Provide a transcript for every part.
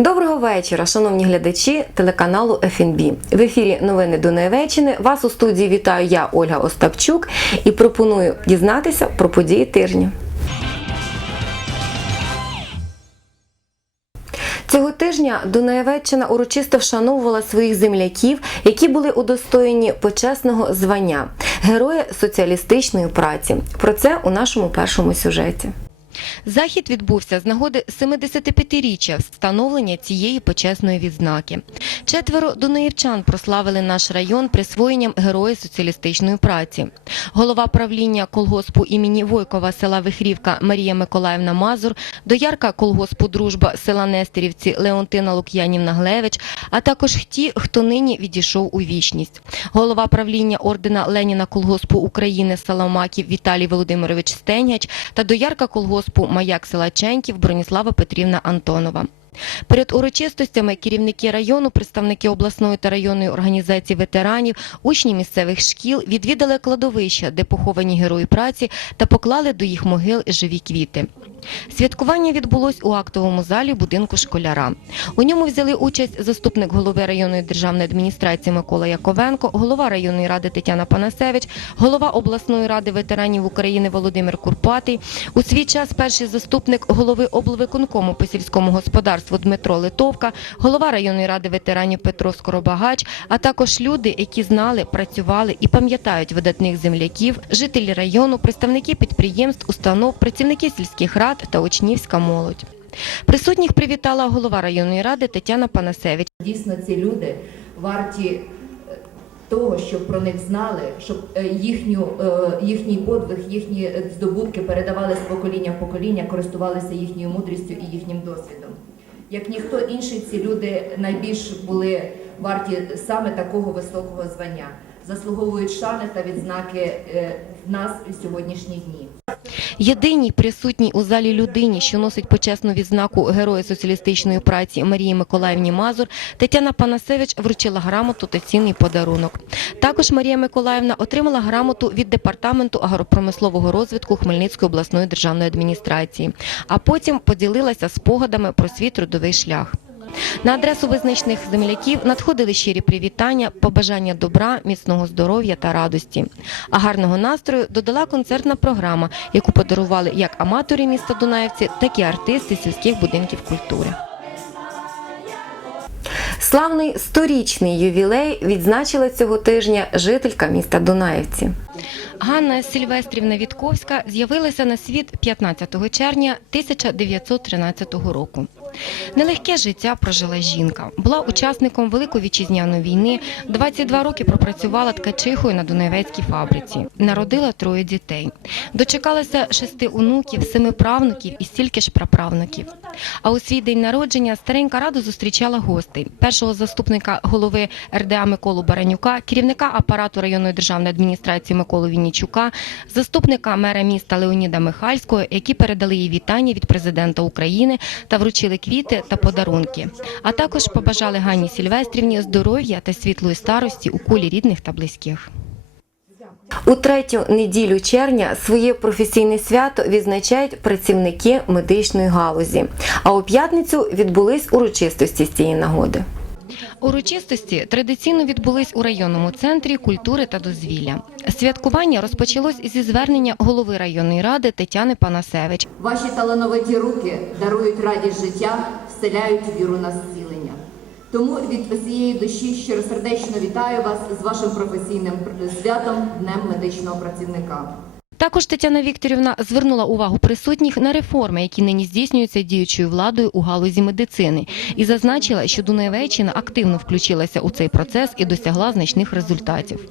Доброго вечора, шановні глядачі телеканалу ФНБ. В ефірі новини Дунаєвеччини. Вас у студії вітаю я, Ольга Остапчук, і пропоную дізнатися про події тижня. Цього тижня Дунаєвеччина урочисто вшановувала своїх земляків, які були удостоєні почесного звання Героя соціалістичної праці. Про це у нашому першому сюжеті. Захід відбувся з нагоди 75-річчя встановлення цієї почесної відзнаки. Четверо дунаївчан прославили наш район присвоєнням Героя соціалістичної праці. Голова правління колгоспу імені Войкова села Вихрівка Марія Миколаївна Мазур, доярка колгоспу Дружба села Нестерівці Леонтина Лук'янівна Глевич, а також ті, хто нині відійшов у вічність. Голова правління ордена Леніна колгоспу України села Маків Віталій Володимирович Стеняч та доярка колгоспу Маяк села Ченьків Броніслава Петрівна Антонова. Перед урочистостями керівники району, представники обласної та районної організації ветеранів, учні місцевих шкіл відвідали кладовища, де поховані герої праці, та поклали до їх могил живі квіти. Святкування відбулось у актовому залі будинку школяра. У ньому взяли участь заступник голови районної державної адміністрації Микола Яковенко, голова районної ради Тетяна Панасевич, голова обласної ради ветеранів України Володимир Курпатий. У свій час перший заступник голови облвиконкому по сільському господарству Дмитро Литовка, голова районної ради ветеранів Петро Скоробагач, а також люди, які знали, працювали і пам'ятають видатних земляків, жителі району, представники підприємств, установ, працівники сільських рад та учнівська молодь. Присутніх привітала голова районної ради Тетяна Панасевич. Дійсно, ці люди варті е, того, щоб про них знали, щоб е, їхню, е, їхній подвиг, їхні здобутки передавали з покоління в покоління, користувалися їхньою мудрістю і їхнім досвідом. Як ніхто інший, ці люди найбільш були варті саме такого високого звання, заслуговують шани та відзнаки в нас у сьогоднішні дні. Єдиній присутній у залі людині, що носить почесну відзнаку Героя соціалістичної праці Марії Миколаївні Мазур, Тетяна Панасевич вручила грамоту та цінний подарунок. Також Марія Миколаївна отримала грамоту від департаменту агропромислового розвитку Хмельницької обласної державної адміністрації, а потім поділилася спогадами про свій трудовий шлях. На адресу визначених земляків надходили щирі привітання, побажання добра, міцного здоров'я та радості. А гарного настрою додала концертна програма, яку подарували як аматори міста Дунаївці, так і артисти сільських будинків культури. Славний сторічний ювілей відзначила цього тижня жителька міста Дунаївці. Ганна Сільвестрівна Вітковська з'явилася на світ 15 червня 1913 року. Нелегке життя прожила жінка. Була учасником Великої вітчизняної війни. 22 роки пропрацювала ткачихою на Дунаєвецькій фабриці. Народила троє дітей. Дочекалася шести онуків, семи правнуків і стільки ж праправнуків. А у свій день народження старенька радо зустрічала гостей: першого заступника голови РДА Миколу Баранюка, керівника апарату районної державної адміністрації Миколу Віннічука, заступника мера міста Леоніда Михальського, які передали їй вітання від президента України та вручили квіти та подарунки. А також побажали Ганні Сільвестрівні здоров'я та світлої старості у колі рідних та близьких. У третю неділю червня своє професійне свято відзначають працівники медичної галузі. А у п'ятницю відбулись урочистості з цієї нагоди. Урочистості традиційно відбулись у районному центрі культури та дозвілля. Святкування розпочалось зі звернення голови районної ради Тетяни Панасевич. Ваші талановиті руки дарують радість життя, вселяють віру на зцілення. Тому від усієї душі щиросердечно вітаю вас з вашим професійним святом Днем медичного працівника. Також Тетяна Вікторівна звернула увагу присутніх на реформи, які нині здійснюються діючою владою у галузі медицини, і зазначила, що Дунаєвеччина активно включилася у цей процес і досягла значних результатів.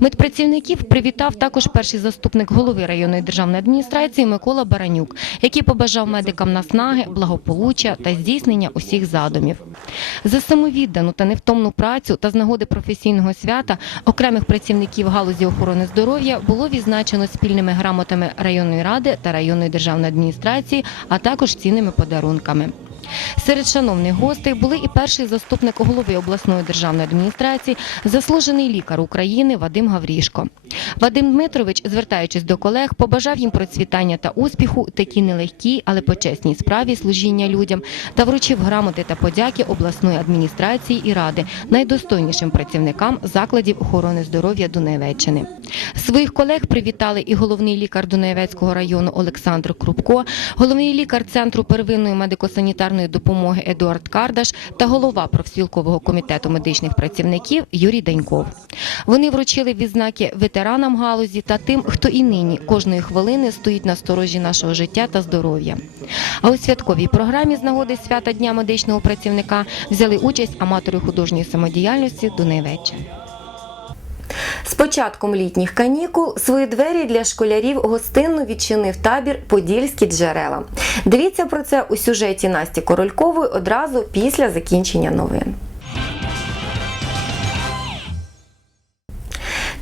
Медпрацівників привітав також перший заступник голови районної державної адміністрації Микола Баранюк, який побажав медикам наснаги, благополуччя та здійснення усіх задумів. За самовіддану та невтомну працю та з нагоди професійного свята окремих працівників галузі охорони здоров'я було відзначено спільними грамотами районної ради та районної державної адміністрації, а також цінними подарунками. Серед шановних гостей були і перший заступник голови обласної державної адміністрації, заслужений лікар України Вадим Гаврішко. Вадим Дмитрович, звертаючись до колег, побажав їм процвітання та успіху такій нелегкій, але почесній справі служіння людям та вручив грамоти та подяки обласної адміністрації і ради найдостойнішим працівникам закладів охорони здоров'я Дунаєвеччини. Своїх колег привітали і головний лікар Дунаєвецького району Олександр Крупко, головний лікар центру первинної медико-санітарної допомоги Едуард Кардаш та голова профспілкового комітету медичних працівників Юрій Даньков. Вони вручили відзнаки ветеранам галузі та тим, хто і нині кожної хвилини стоїть на сторожі нашого життя та здоров'я. А у святковій програмі з нагоди свята Дня медичного працівника взяли участь аматори художньої самодіяльності Дунаєвеччини. З початком літніх канікул свої двері для школярів гостинно відчинив табір Подільські джерела. Дивіться про це у сюжеті Насті Королькової одразу після закінчення новин.